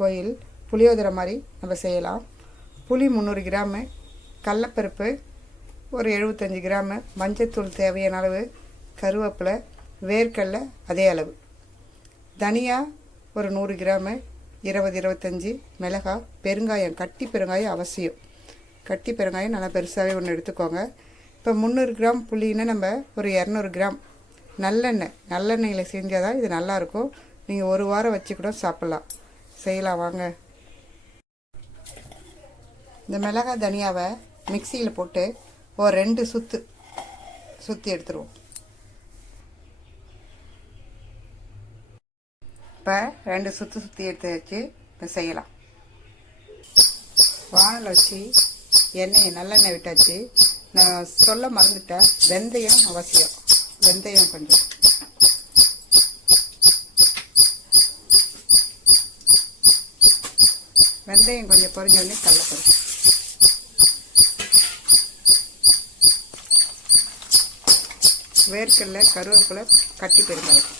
கோயில் புளியோதரை மாதிரி நம்ம செய்யலாம். புளி முந்நூறு கிராமு கடலப்பருப்பு ஒரு எழுபத்தஞ்சி கிராமு மஞ்சத்தூள் தேவையான அளவு கருவேப்பிலை வேர்க்கடலை அதே அளவு. தனியா ஒரு நூறு கிராமு இருபது இருபத்தஞ்சி மிளகாய் பெருங்காயம் கட்டி பெருங்காயம் அவசியம். கட்டி பெருங்காயம் நல்லா பெருசாகவே ஒன்று எடுத்துக்கோங்க. இப்போ முந்நூறு கிராம் புளின்னா நம்ம ஒரு இரநூறு கிராம். நல்லெண்ணெய் நல்லெண்ணெயில் செஞ்சால் தான் இது நல்லாயிருக்கும் நீங்கள் ஒரு வாரம் வச்சு கூட சாப்பிட்லாம். செய்யலாம் வாங்க. இந்த மிளகாய் தனியாவை மிக்சியில் போட்டு ஒரு ரெண்டு சுத்து சுற்றி எடுத்துருவோம். இப்போ ரெண்டு சுற்று சுற்றி எடுத்து வச்சு இப்போ செய்யலாம். வானல் வச்சு எண்ணெயை நல்லெண்ணெய் விட்டாச்சு. நான் சொல்ல மறந்துட்டேன். வெந்தயம் அவசியம். வெந்தயம் கொஞ்சம். வெந்தயம் கொஞ்சம் பொரிஞ்சோடனே கடலப்பருப்பு வேர்க்கடலை கருவேப்பிலை கட்டி பெருங்காயம்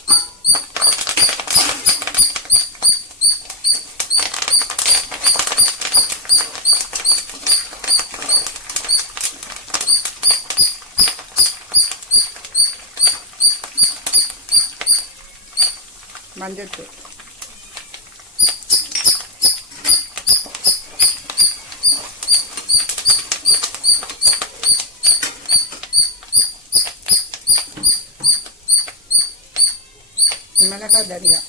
மஞ்சள்தூள் மிளகாய் தனியா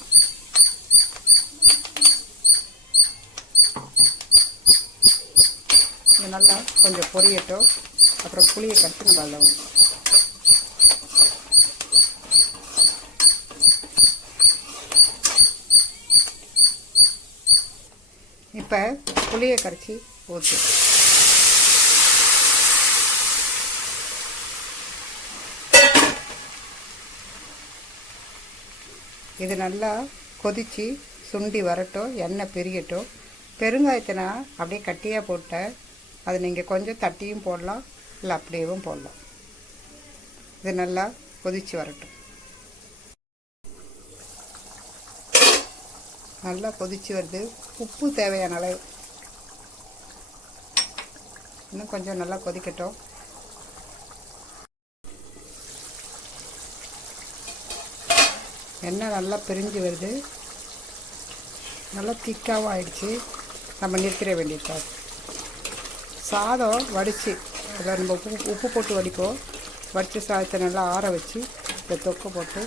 இது நல்லா கொஞ்சம் பொரியட்டும் அப்புறம் புளியை கட்டு நம்ம அதில் ஊத்தணும். இப்போ புளியை கரைச்சி ஊற்று இது நல்லா கொதித்து சுண்டி வரட்டும் எண்ணெய் பிரியட்டும். பெருங்காயத்தை நான் அப்படியே கட்டியாக போட்டேன் அது நீங்கள் கொஞ்சம் தட்டியும் போடலாம் இல்லை அப்படியேவும் போடலாம். இது நல்லா கொதித்து வரட்டும். நல்லா கொதித்து வருது. உப்பு தேவையான அளவு. இன்னும் கொஞ்சம் நல்லா கொதிக்கட்டும். எண்ணெய் நல்லா பிரிஞ்சு வருது. நல்லா திக்காகவும் ஆயிடுச்சு. நம்ம நிறுத்திட வேண்டியது சாதம் வடித்து அதில் நம்ம உப்பு உப்பு போட்டு வடிப்போம். வடித்த சாதத்தை நல்லா ஆற வச்சு இந்த தொக்கை போட்டு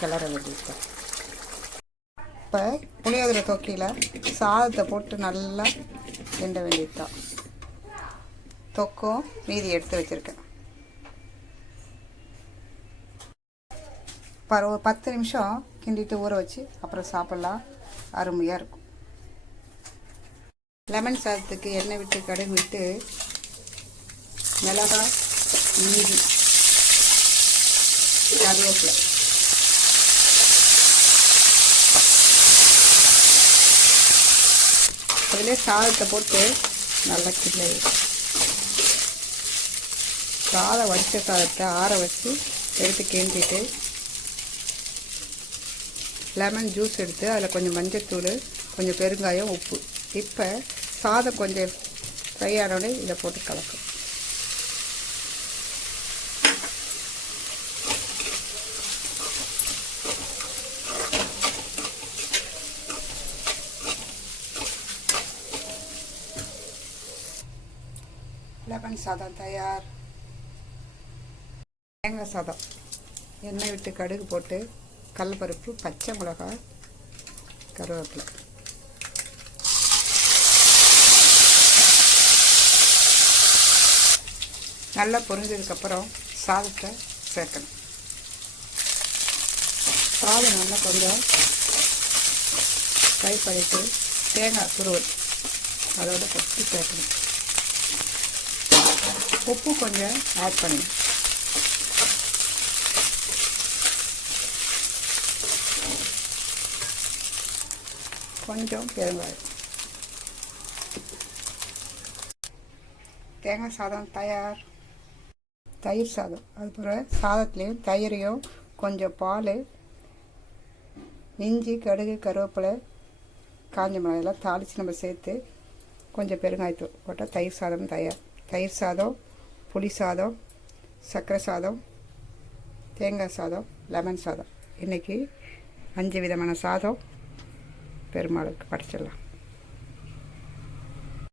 கிளற வேண்டியது இப்போ புளியோதரை தொக்கையில் சாதத்தை போட்டு நல்லா கிண்ட வேண்டியது தொக்கம் தொக்கும் மீதி எடுத்து வச்சுருக்கேன். பர ஒரு பத்து நிமிஷம் கிண்டிட்டு ஊற வச்சு அப்புறம் சாப்பிட்லாம். அருமையாக இருக்கும். லெமன் சாதத்துக்கு எண்ணெய் விட்டு கடுகு விட்டு மிளகாய் மீதி கருவேப்பிலை. அதிலே சாதத்தை போட்டு நல்லா கிள்ளி சாதம் வடித்த சாதத்தை ஆற வச்சு எடுத்து கிண்டிட்டு லெமன் ஜூஸ் எடுத்து அதில் கொஞ்சம் மஞ்சத்தூள் கொஞ்சம் பெருங்காயம் உப்பு. இப்போ சாதம் கொஞ்சம் ஃப்ரை ஆனோடனே இதை போட்டு கலக்கும். லெமன் சாதம் தயார். தேங்காய் சாதம். எண்ணெய் விட்டு கடுகு போட்டு கடலப்பருப்பு பச்சை மிளகாய் கருவேப்பிலை. நல்லா பொரிஞ்சதுக்கப்புறம் சாதத்தை சேர்க்கணும். சாதம் நல்லா கொஞ்சம் ஃப்ரை பண்ணிவிட்டு தேங்காய் துருவல். அதோட கொட்டி சேர்க்கணும். உப்பு கொஞ்சம் ஆட் பண்ணணும். கொஞ்சம் பெருங்காயம். தேங்காய் சாதம் தயார். தயிர் சாதம். அதுபோல் சாதத்துலேயும் தயிரையும் கொஞ்சம் பால் இஞ்சி கடுகு கருவேப்பிலை காஞ்ச மிளகாய் எல்லாம் தாளித்து நம்ம சேர்த்து கொஞ்சம் பெருங்காயத்தூள் போட்டால் தயிர் சாதம் தயார். தயிர் சாதம் புளி சாதம் சர்க்கரை சாதம் தேங்காய் சாதம் லெமன் சாதம். இன்றைக்கி அஞ்சு விதமான சாதம். பெருமாளுக்கு படைச்சிடலாம்.